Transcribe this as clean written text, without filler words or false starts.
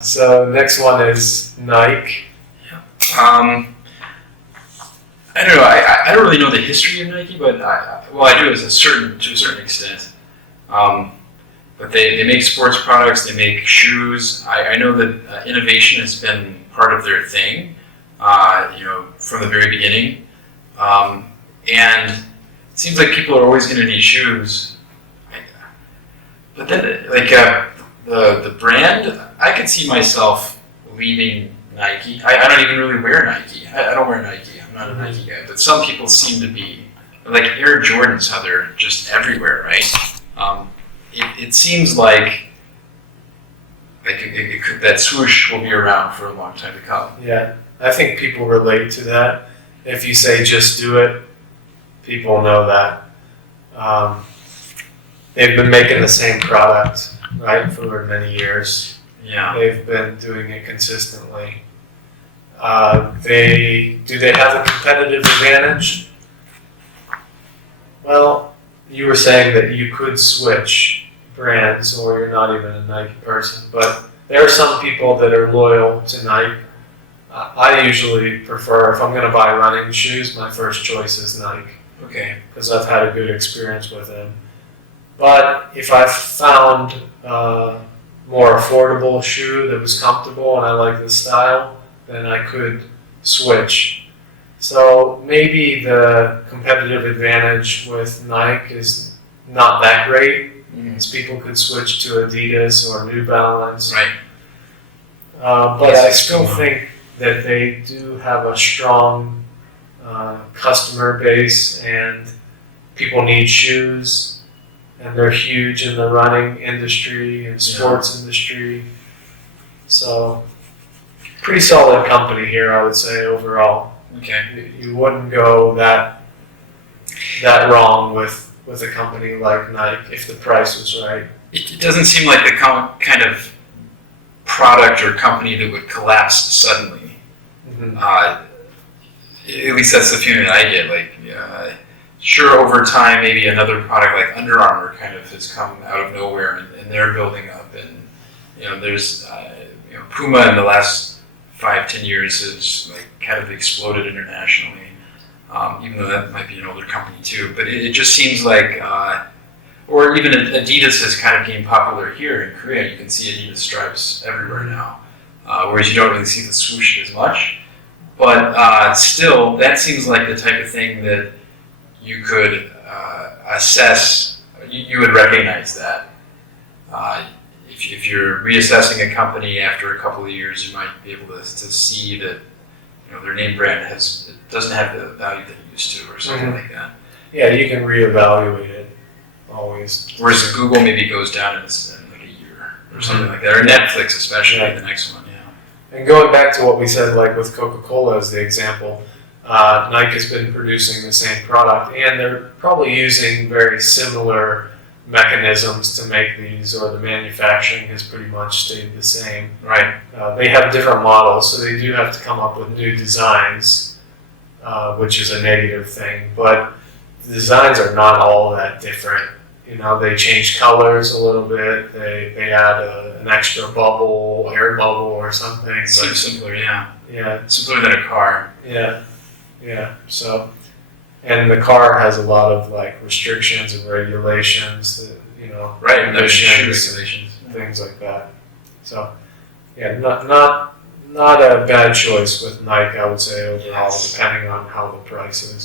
So next one is Nike. I don't know. I don't really know the history of Nike, but I do to a certain extent. But they make sports products. They make shoes. I know that innovation has been part of their thing. From the very beginning. And it seems like people are always going to need shoes. But then, the brand, I could see myself leaving Nike. I don't even really wear Nike. I don't wear Nike. I'm not a Nike guy. But some people seem to be. Like Air Jordans, how they're just everywhere, right? It seems like that swoosh will be around for a long time to come. Yeah, I think people relate to that. If you say just do it, people know that. They've been making the same product, right, for many years. Yeah. They've been doing it consistently. Do they have a competitive advantage? Well, you were saying that you could switch brands, or you're not even a Nike person, but there are some people that are loyal to Nike. I usually prefer, if I'm going to buy running shoes, my first choice is Nike. Okay. Because I've had a good experience with them. But if I found a more affordable shoe that was comfortable and I like the style, then I could switch. So maybe the competitive advantage with Nike is not that great, because people could switch to Adidas or New Balance. Right. But I still think that they do have a strong customer base, and people need shoes, and they're huge in the running industry and sports industry. So, pretty solid company here, I would say, overall. Okay. You wouldn't go that wrong with a company like Nike if the price was right. It doesn't seem like the kind of product or company that would collapse suddenly. Mm-hmm. At least that's the feeling I get. Sure, over time, maybe another product like Under Armour kind of has come out of nowhere, and they're building up. And there's Puma in the last 5-10 years has kind of exploded internationally. Even though that might be an older company too, but it just seems like, or even Adidas has kind of gained popular here in Korea. You can see Adidas stripes everywhere now, whereas you don't really see the swoosh as much. But still, that seems like the type of thing that you could assess. You would recognize that. If you're reassessing a company after a couple of years, you might be able to see that their name brand doesn't have the value that it used to, or something like that. Yeah, you can reevaluate it always. Whereas Google maybe goes down in like a year or something like that, or Netflix especially, the next one. And going back to what we said, like with Coca-Cola as the example, Nike has been producing the same product, and they're probably using very similar mechanisms to make these, or the manufacturing has pretty much stayed the same. Right. They have different models, so they do have to come up with new designs, which is a negative thing, but the designs are not all that different. They change colors a little bit, they add an extra bubble, air bubble or something. It seems simpler, yeah. Yeah. Simpler than a car. Yeah, so, and the car has a lot of restrictions and regulations that, right, emissions, regulations, things like that. So, yeah, not a bad choice with Nike, I would say, overall, depending on how the price is.